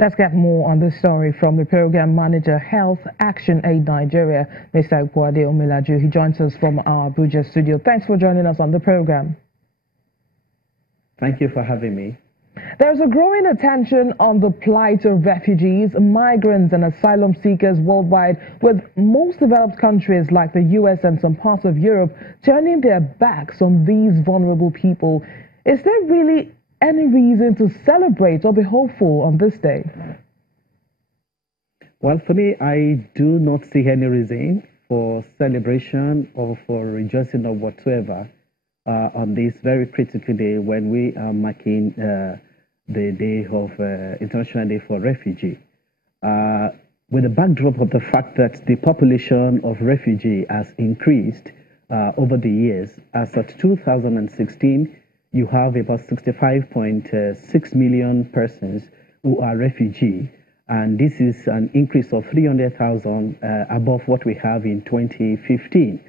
Let's get more on this story from the Program Manager, Health Action Aid Nigeria, Mr. Guade Omilaju. He joins us from our Abuja studio. Thanks for joining us on the program. Thank you for having me. There's a growing attention on the plight of refugees, migrants and asylum seekers worldwide, with most developed countries like the US and some parts of Europe turning their backs on these vulnerable people. Is there really any reason to celebrate or be hopeful on this day? Well, for me, I do not see any reason for celebration or for rejoicing or whatsoever on this very critical day when we are marking the day of International Day for Refugee. With the backdrop of the fact that the population of refugee has increased over the years, as of 2016, you have about 65.6 million persons who are refugee, and this is an increase of 300,000 above what we have in 2015.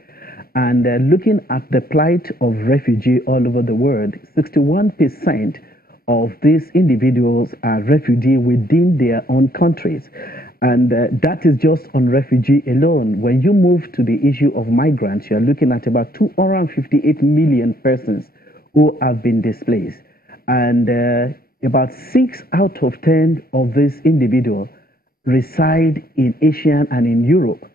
And looking at the plight of refugee all over the world, 61% of these individuals are refugee within their own countries. And that is just on refugee alone. When you move to the issue of migrants, you're looking at about 258 million persons who have been displaced. And about 6 out of 10 of these individuals reside in Asia and in Europe.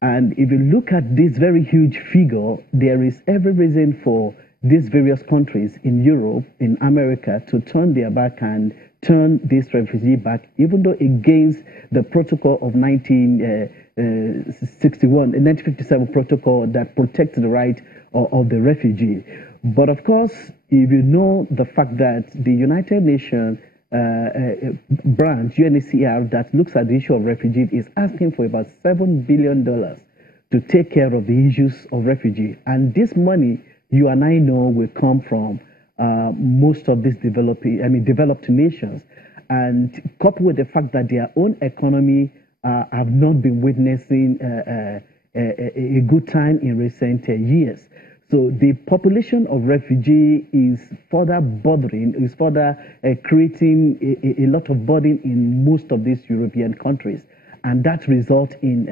And if you look at this very huge figure, there is every reason for these various countries in Europe, in America, to turn their back and turn this refugee back, even though against the protocol of 1957 protocol that protects the right of the refugee. But of course, if you know the fact that the United Nations branch, UNHCR, that looks at the issue of refugees is asking for about $7 billion to take care of the issues of refugee. And this money, you and I know, will come from most of these developed nations. And coupled with the fact that their own economy have not been witnessing a good time in recent years. So the population of refugee is further bothering, is further creating a lot of burden in most of these European countries. And that results in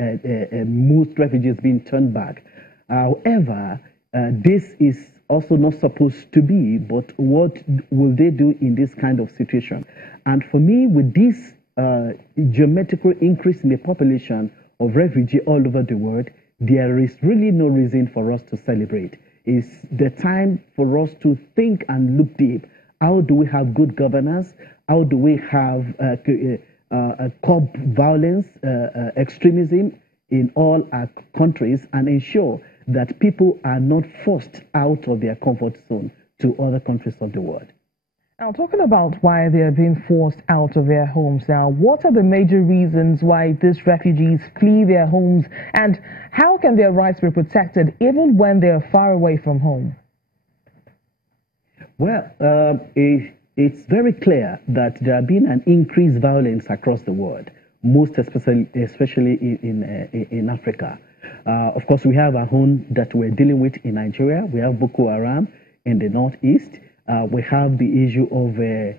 most refugees being turned back. However, this is also not supposed to be, but what will they do in this kind of situation? And for me, with this geometrical increase in the population of refugees all over the world, there is really no reason for us to celebrate. It's the time for us to think and look deep. How do we have good governance? How do we have curb violence, extremism in all our countries, and ensure that people are not forced out of their comfort zone to other countries of the world? Now, talking about why they are being forced out of their homes now, what are the major reasons why these refugees flee their homes, and how can their rights be protected even when they are far away from home? Well, it's very clear that there has been an increased violence across the world, most especially in Africa. Of course, we have our own that we're dealing with in Nigeria. We have Boko Haram in the northeast. We have the issue of a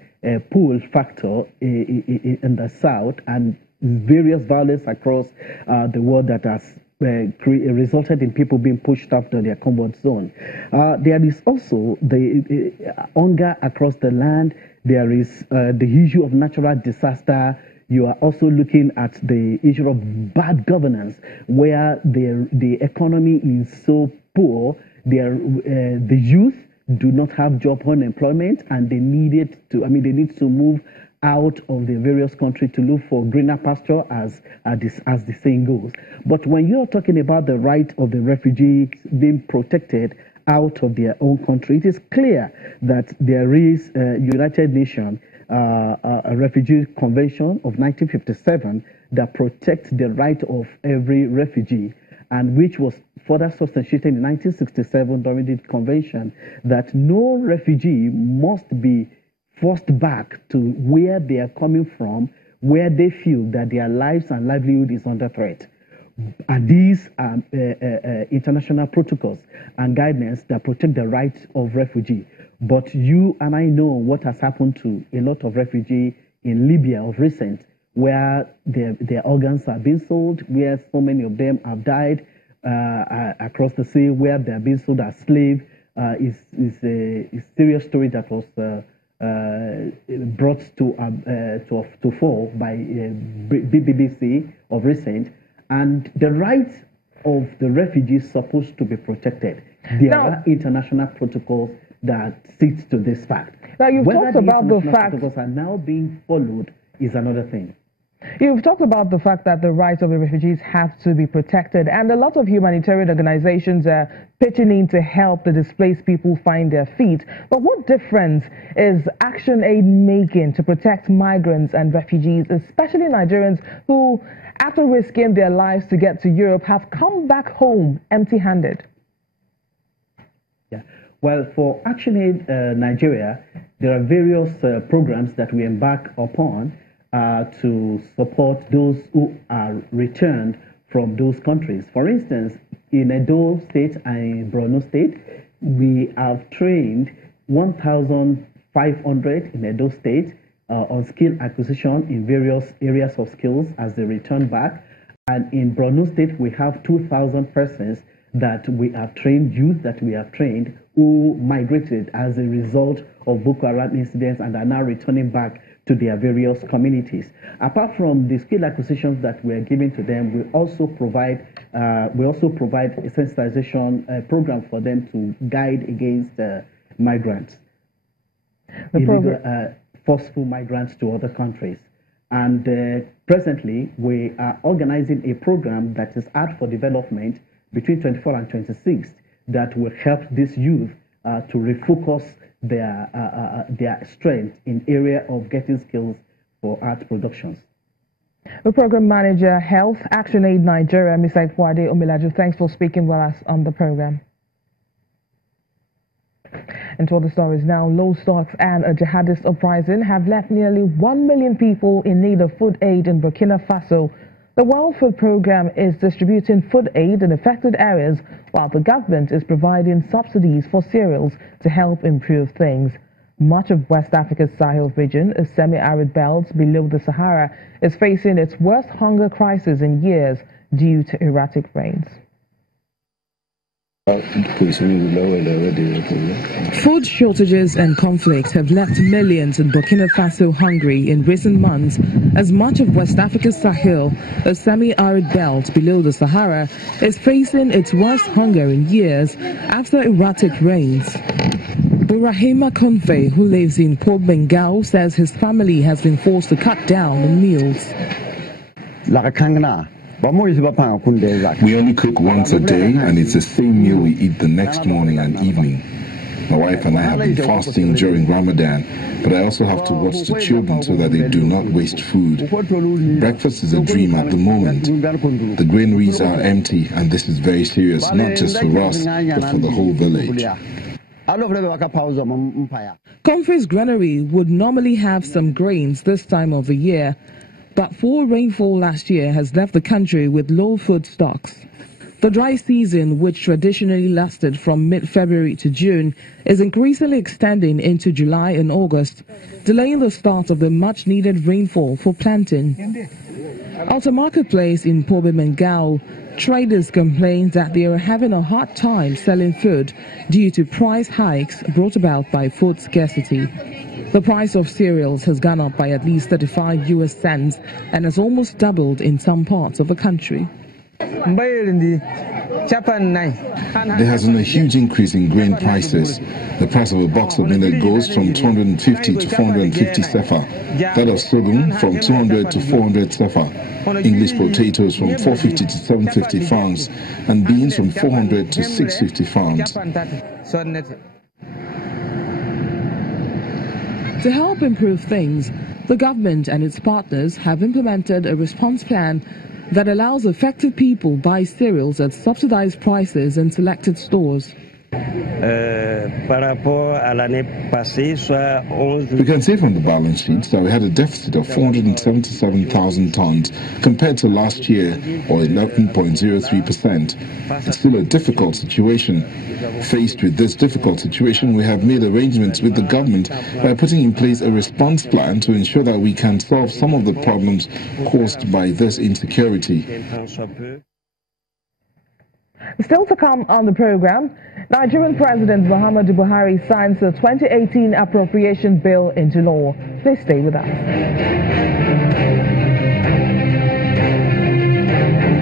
pull factor in the south, and various violence across the world that has resulted in people being pushed out of their comfort zone. There is also the hunger across the land. There is the issue of natural disaster. You are also looking at the issue of bad governance, where the economy is so poor, the youth do not have job unemployment, and they need to move out of the various countries to look for greener pasture, as the saying goes. But when you're talking about the right of the refugees being protected out of their own country, it is clear that there is a United Nations a Refugee Convention of 1957 that protects the right of every refugee, and which was further substantiated in 1967 during the convention, that no refugee must be forced back to where they are coming from, where they feel that their lives and livelihood is under threat. And these are international protocols and guidelines that protect the rights of refugees. But you and I know what has happened to a lot of refugees in Libya of recent, where their organs are being sold, where so many of them have died across the sea, where they are being sold as slaves, is a serious story that was brought to fore by BBC of recent. And the rights of the refugees supposed to be protected. There are international protocols that sit to this fact. Now, you've talked about the fact protocols are now being followed is another thing. You've talked about the fact that the rights of the refugees have to be protected, and a lot of humanitarian organizations are pitching in to help the displaced people find their feet. But what difference is Action Aid making to protect migrants and refugees, especially Nigerians who, after risking their lives to get to Europe, have come back home empty-handed? Yeah. Well, for Action Aid Nigeria, there are various programs that we embark upon to support those who are returned from those countries. For instance, in Edo State and in Borno State, we have trained 1,500 in Edo State on skill acquisition in various areas of skills as they return back. And in Borno State, we have 2,000 persons that we have trained, youth that we have trained, who migrated as a result of Boko Haram incidents and are now returning back to their various communities. Apart from the skill acquisitions that we are giving to them, we also provide a sensitization program for them to guide against migrants, forceful migrants to other countries. And presently, we are organizing a program that is Art for Development between 24 and 26 that will help this youth to refocus their strength in area of getting skills for art productions. The Program Manager, Health, Action Aid Nigeria, Mr. Ifuade Omilaju, thanks for speaking with us on the program. And to other stories now, low stocks and a jihadist uprising have left nearly 1 million people in need of food aid in Burkina Faso. The World Food Programme is distributing food aid in affected areas, while the government is providing subsidies for cereals to help improve things. Much of West Africa's Sahel region, a semi-arid belt below the Sahara, is facing its worst hunger crisis in years due to erratic rains. Food shortages and conflicts have left millions in Burkina Faso hungry in recent months, as much of West Africa's Sahel, a semi-arid belt below the Sahara, is facing its worst hunger in years after erratic rains. Burahima Konfe, who lives in Port Bengao, says his family has been forced to cut down on meals. We only cook once a day, and it's the same meal we eat the next morning and evening. My wife and I have been fasting during Ramadan, but I also have to watch the children so that they do not waste food. Breakfast is a dream at the moment. The granaries are empty, and this is very serious, not just for us, but for the whole village. Comfrey's granary would normally have some grains this time of the year, but poor rainfall last year has left the country with low food stocks. The dry season, which traditionally lasted from mid-February to June, is increasingly extending into July and August, delaying the start of the much-needed rainfall for planting. At a marketplace in Pobe Mengao, traders complain that they are having a hard time selling food due to price hikes brought about by food scarcity. The price of cereals has gone up by at least 35 US cents and has almost doubled in some parts of the country. There has been a huge increase in grain prices. The price of a box of millet goes from 250 to 450 sefa. That of sorghum from 200 to 400 sefa. English potatoes from 450 to 750 francs, and beans from 400 to 650 francs. To help improve things, the government and its partners have implemented a response plan that allows affected people buy cereals at subsidized prices in selected stores. We can say from the balance sheet that we had a deficit of 477,000 tons compared to last year, or 11.03%. It's still a difficult situation. Faced with this difficult situation, we have made arrangements with the government by putting in place a response plan to ensure that we can solve some of the problems caused by this insecurity. Still to come on the program, Nigerian President Muhammadu Buhari signs the 2018 appropriation bill into law. Please stay with us.